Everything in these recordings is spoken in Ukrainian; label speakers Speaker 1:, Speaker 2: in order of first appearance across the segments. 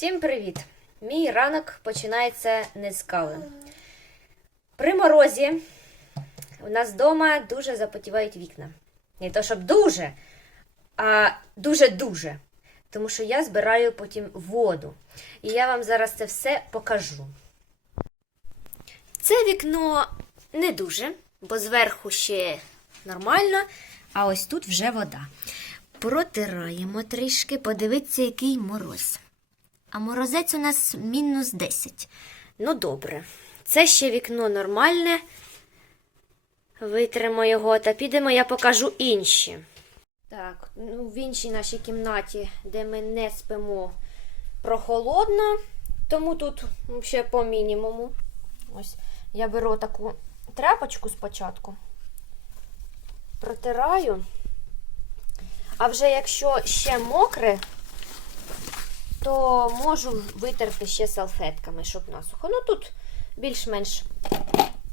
Speaker 1: Всім привіт! Мій ранок починається не з кави. При морозі у нас вдома дуже запотівають вікна. Не то щоб дуже, а дуже-дуже. Тому що я збираю потім воду. І я вам зараз це все покажу. Це вікно не дуже, бо зверху ще нормально, а ось тут вже вода. Протираємо трішки, подивіться, який мороз. А морозець у нас мінус 10. Ну, добре. Це ще вікно нормальне. Витримо його та підемо, я покажу інші. Так, ну в іншій нашій кімнаті, де ми не спимо, прохолодно, тому тут ще по мінімуму. Ось я беру таку тряпочку спочатку, протираю. А вже якщо ще мокре, то можу витерти ще салфетками, щоб насухо. Ну тут більш-менш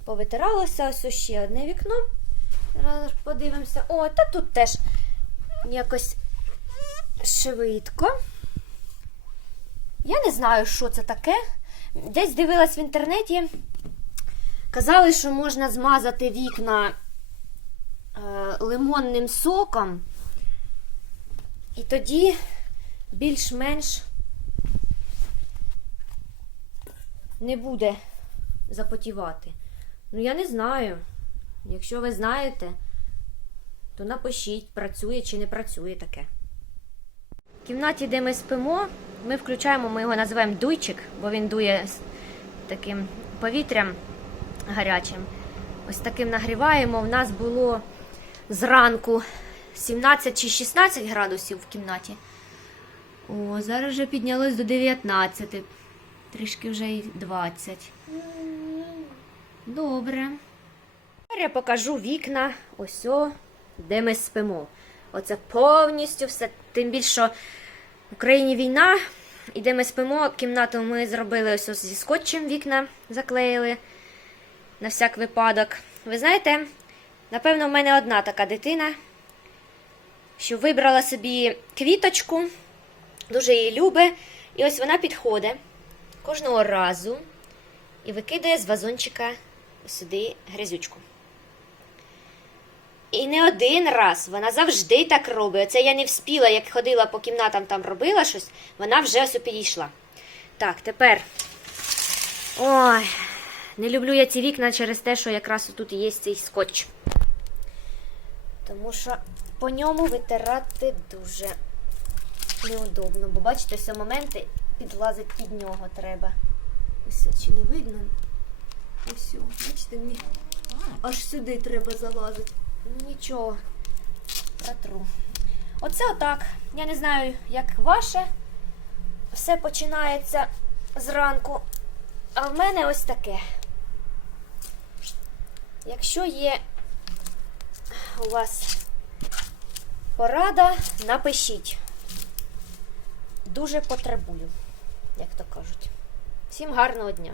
Speaker 1: повитиралося. Ось ще одне вікно. Зараз подивимося. О, та тут теж якось швидко. Я не знаю, що це таке. Десь дивилась в інтернеті. Казали, що можна змазати вікна е, лимонним соком. І тоді більш-менш не буде запотівати. Ну, я не знаю. Якщо ви знаєте, то напишіть, працює чи не працює таке. В кімнаті, де ми спимо, ми включаємо, ми його називаємо дуйчик, бо він дує таким повітрям гарячим. Ось таким нагріваємо. У нас було зранку 17 чи 16 градусів в кімнаті. О, зараз вже піднялось до 19. Трішки вже й 20. Добре. Тепер я покажу вікна, ось о, де ми спимо. Оце повністю все. Тим більше, що в Україні війна, і де ми спимо, кімнату ми зробили ось, ось зі скотчем вікна заклеїли на всяк випадок. Ви знаєте, напевно, в мене одна така дитина, що вибрала собі квіточку, дуже її любить, і ось вона підходить кожного разу і викидає з вазончика сюди грязючку. І не один раз, вона завжди так робить. Оце я не вспіла, як ходила по кімнатам там робила щось, вона вже ось підійшла. Так, тепер. Ой, не люблю я ці вікна через те, що якраз тут є цей скотч. Тому що по ньому витирати дуже неудобно. Бо бачите, ось моменти підлазить під нього треба. Ось чи не видно? Ось, бачите, мені аж сюди треба залазити. Ну нічого, протру. Оце отак. Я не знаю, як ваше. Все починається зранку. А в мене ось таке. Якщо є у вас порада, напишіть. Дуже потребую, як то кажуть. Всім гарного дня!